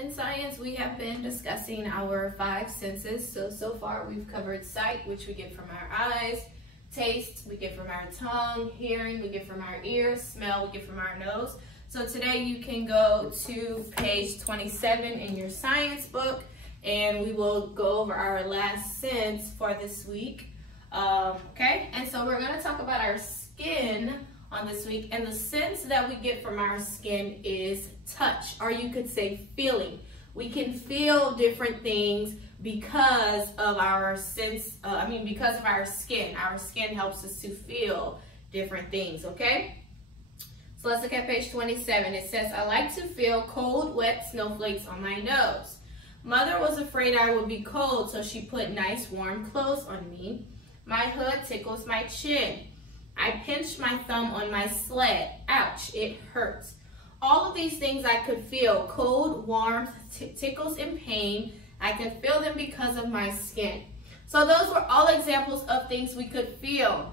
In science, we have been discussing our 5 senses. So far we've covered sight, which we get from our eyes, taste, we get from our tongue, hearing, we get from our ears, smell, we get from our nose. So today you can go to page 27 in your science book, and we will go over our last sense for this week. Okay, and so we're going to talk about our skin on this week, and the sense that we get from our skin is touch, or you could say feeling. We can feel different things because of our sense, because of our skin. Our skin helps us to feel different things, okay? So let's look at page 27. It says, I like to feel cold, wet snowflakes on my nose. Mother was afraid I would be cold, so she put nice warm clothes on me. My hood tickles my chin. I pinched my thumb on my sled. Ouch, it hurts. All of these things I could feel: cold, warmth, tickles, and pain. I can feel them because of my skin. So those were all examples of things we could feel.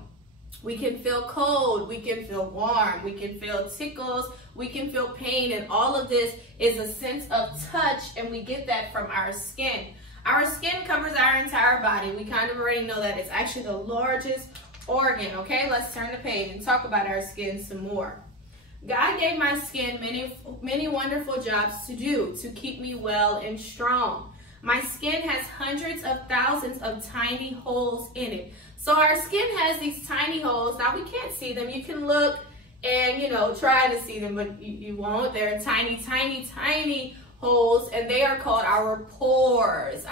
We can feel cold, we can feel warm, we can feel tickles, we can feel pain, and all of this is a sense of touch, and we get that from our skin. Our skin covers our entire body. We kind of already know that. It's actually the largest organ. Okay, let's turn the page and talk about our skin some more. God gave my skin many wonderful jobs to do to keep me well and strong. My skin has hundreds of thousands of tiny holes in it. So our skin has these tiny holes. Now we can't see them. You can look and, try to see them, but you won't. They're tiny, tiny, tiny holes, and they are called our pores,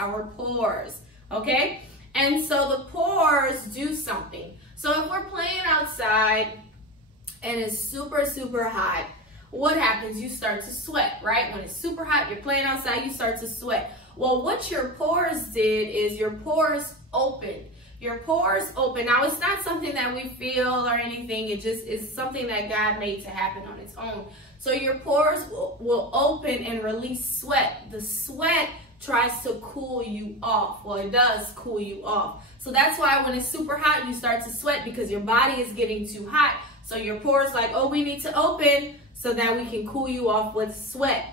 okay? And so the pores do something. So if we're playing outside and it's super, super hot, what happens? You start to sweat, right? When it's super hot, you're playing outside, you start to sweat. Well, what your pores did is your pores opened. Your pores open. Now, it's not something that we feel or anything. It just is something that God made to happen on its own. So your pores will open and release sweat. The sweat tries to cool you off. Well, it does cool you off. So that's why when it's super hot, you start to sweat, because your body is getting too hot. So your pores like, oh, we need to open so that we can cool you off with sweat.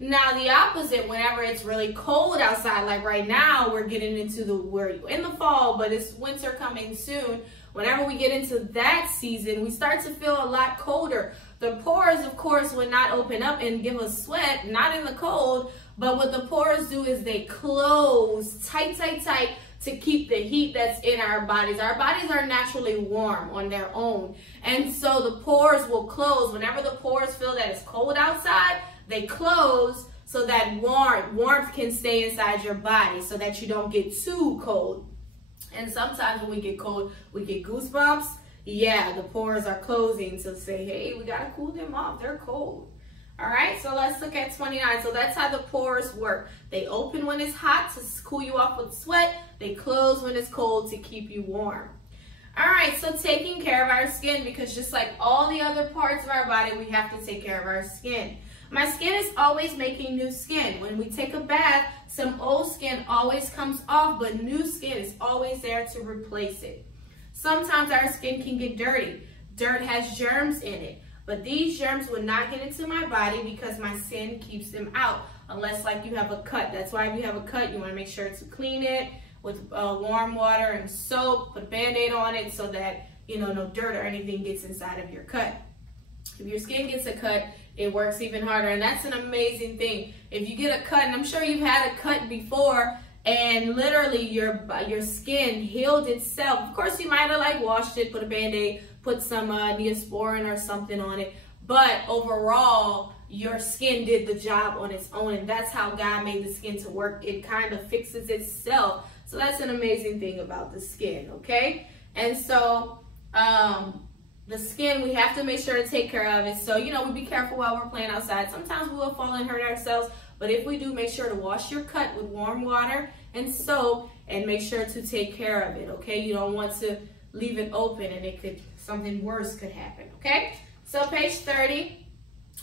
Now the opposite, whenever it's really cold outside, like right now, we're getting into we're in the fall, but it's winter coming soon. Whenever we get into that season, we start to feel a lot colder. The pores, of course, would not open up and give us sweat, not in the cold, but what the pores do is they close tight, tight, tight to keep the heat that's in our bodies. Our bodies are naturally warm on their own, and so the pores will close. Whenever the pores feel that it's cold outside, they close so that warmth can stay inside your body so that you don't get too cold. And sometimes when we get cold, we get goosebumps. Yeah, the pores are closing to say, hey, we got to cool them off. They're cold. All right, so let's look at 29. So that's how the pores work. They open when it's hot to cool you off with sweat. They close when it's cold to keep you warm. All right, so taking care of our skin, because just like all the other parts of our body, we have to take care of our skin. My skin is always making new skin. When we take a bath, some old skin always comes off, but new skin is always there to replace it. Sometimes our skin can get dirty. Dirt has germs in it, but these germs would not get into my body because my skin keeps them out, unless like you have a cut. That's why if you have a cut, you want to make sure to clean it with warm water and soap, put a Band-Aid on it so that, no dirt or anything gets inside of your cut. If your skin gets a cut, it works even harder, and that's an amazing thing. If you get a cut, and I'm sure you've had a cut before, and literally your skin healed itself. Of course, you might have like washed it, put a Band-Aid, put some Neosporin or something on it, but overall, your skin did the job on its own, and that's how God made the skin to work. It kind of fixes itself. So that's an amazing thing about the skin, okay? And so, the skin, we have to make sure to take care of it. So, we be careful while we're playing outside. Sometimes we will fall and hurt ourselves, but if we do, make sure to wash your cut with warm water and soap, and make sure to take care of it, okay? You don't want to leave it open and something worse could happen, okay? So page 30,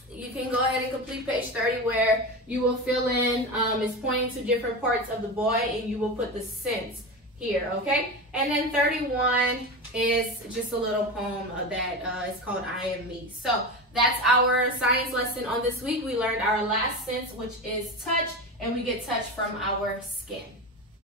you can go ahead and complete page 30 where you will fill in, it's pointing to different parts of the boy, and you will put the sense here, okay? And then 31 is just a little poem that is called I Am Me. So that's our science lesson on this week. We learned our last sense, which is touch, and we get touch from our skin.